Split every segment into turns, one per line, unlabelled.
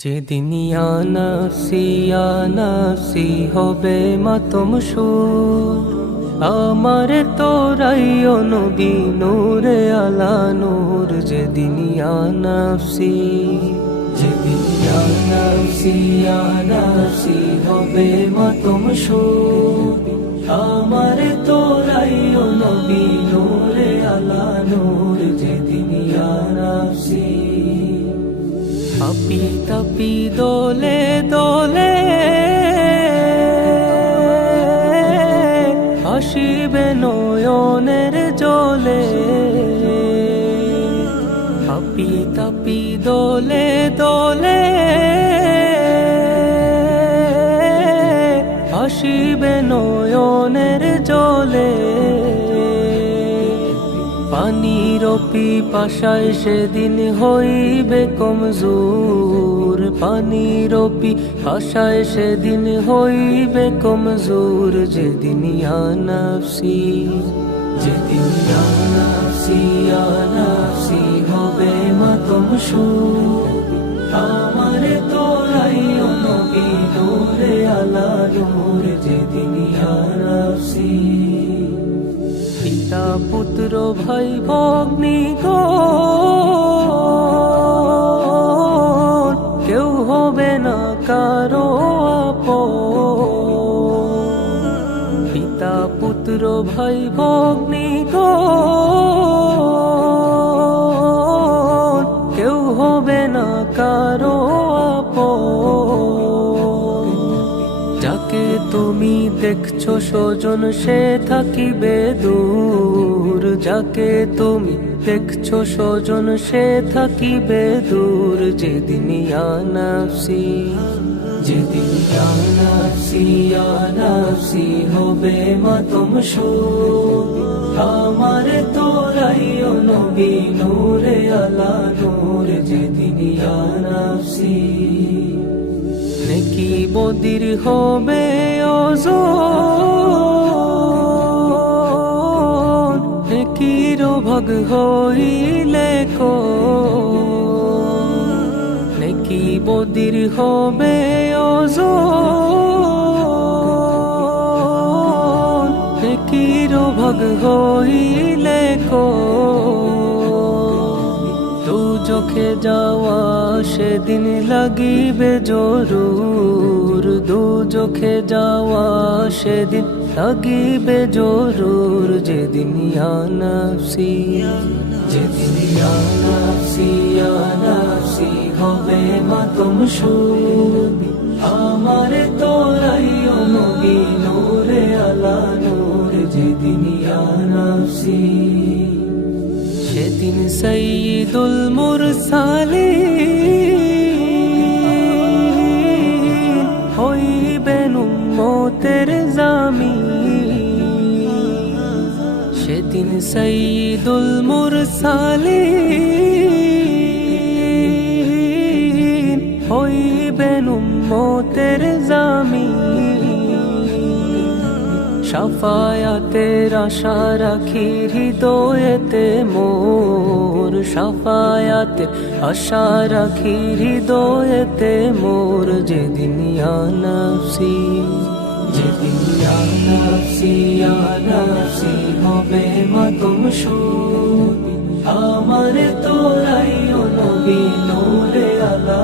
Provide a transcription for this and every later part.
যেদিন নাফসি নাফসি হবে মাতম সুর, আমার তোরাই নবী নূরে আলা নূর যেদিন নাফসি যেদিন নাফসি নাফসি হবে মাতম সুর, আমার তোরাই নবী নূরে আলা নূর যেদিন নাফসি আপি তাপি দোলে দোলে হাসিবে নয়নের জলে। আপি তাপি দোলে দোলে হাসিবে নয়নের জলে। পানির পাশায় সেদিন হইবে কমজোর। পানির পাশায় সেদিন হইবে কমজোর। যেদিন আনাফসি যেদিন আনাফসি আনাফসি হবে মাতম সুর আমার তোরাই নবী, নূরে আলা নূর যেদিন পুত্র ভাই ভগ্নি গো। কেউ হবে না কারও পিতা, পুত্র ভাই ভগ্নি গো। কেউ হবে না কারও তুমি দেখছ স্বজন সে থাকিবে দূর। যাকে তুমি দেখছ স্বজন সে থাকিবে দূর। যেদিন আনাফসি যেদিন আনাফসি আনাফসি হবে মাতম সুর। আমার তোরাই নবী নূরে আলা নূর। যেদিন আনাফসি নেকি বদির হবে ওজন নেকির ভাগ হইলে কো নেকি বদির হবে ওজন নেকির ভাগ হইলে কো চোখে যাওয়া সেদিন লাগিবে জরুর। দু চোখে যাওয়া সেদিন লাগিবে জরুর। যেদিন আনাফসি যেদিন আনাফসি আনাফসি হবে মাতম সুর। আমার তোরাই নবী নূরে আলা নূর। যেদিন আনাফসি সেদিন সঈদুল মুরসালি হইবেন উম্মতের জামি সেদিন সৈদুল মুরসালি সাফায়াতের আশা রাখি হৃদয়েতে মোর। সাফায়াতের আশা রাখি হৃদয়েতে মোর। যেদিন আনাফসি যেদিন আনাফসি আনাফসি হবে মাতম সুর আমার তোরাই নবী নূরে আলা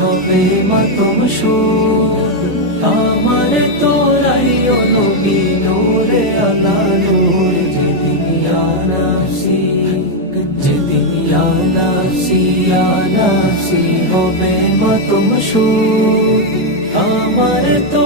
হবে মাতম সুর আমার তোরাই নবী নূরে আলা নূর যেদিন নাফসি যেদিন নাফসি নাফসি হবে মাতম সুর আমার তো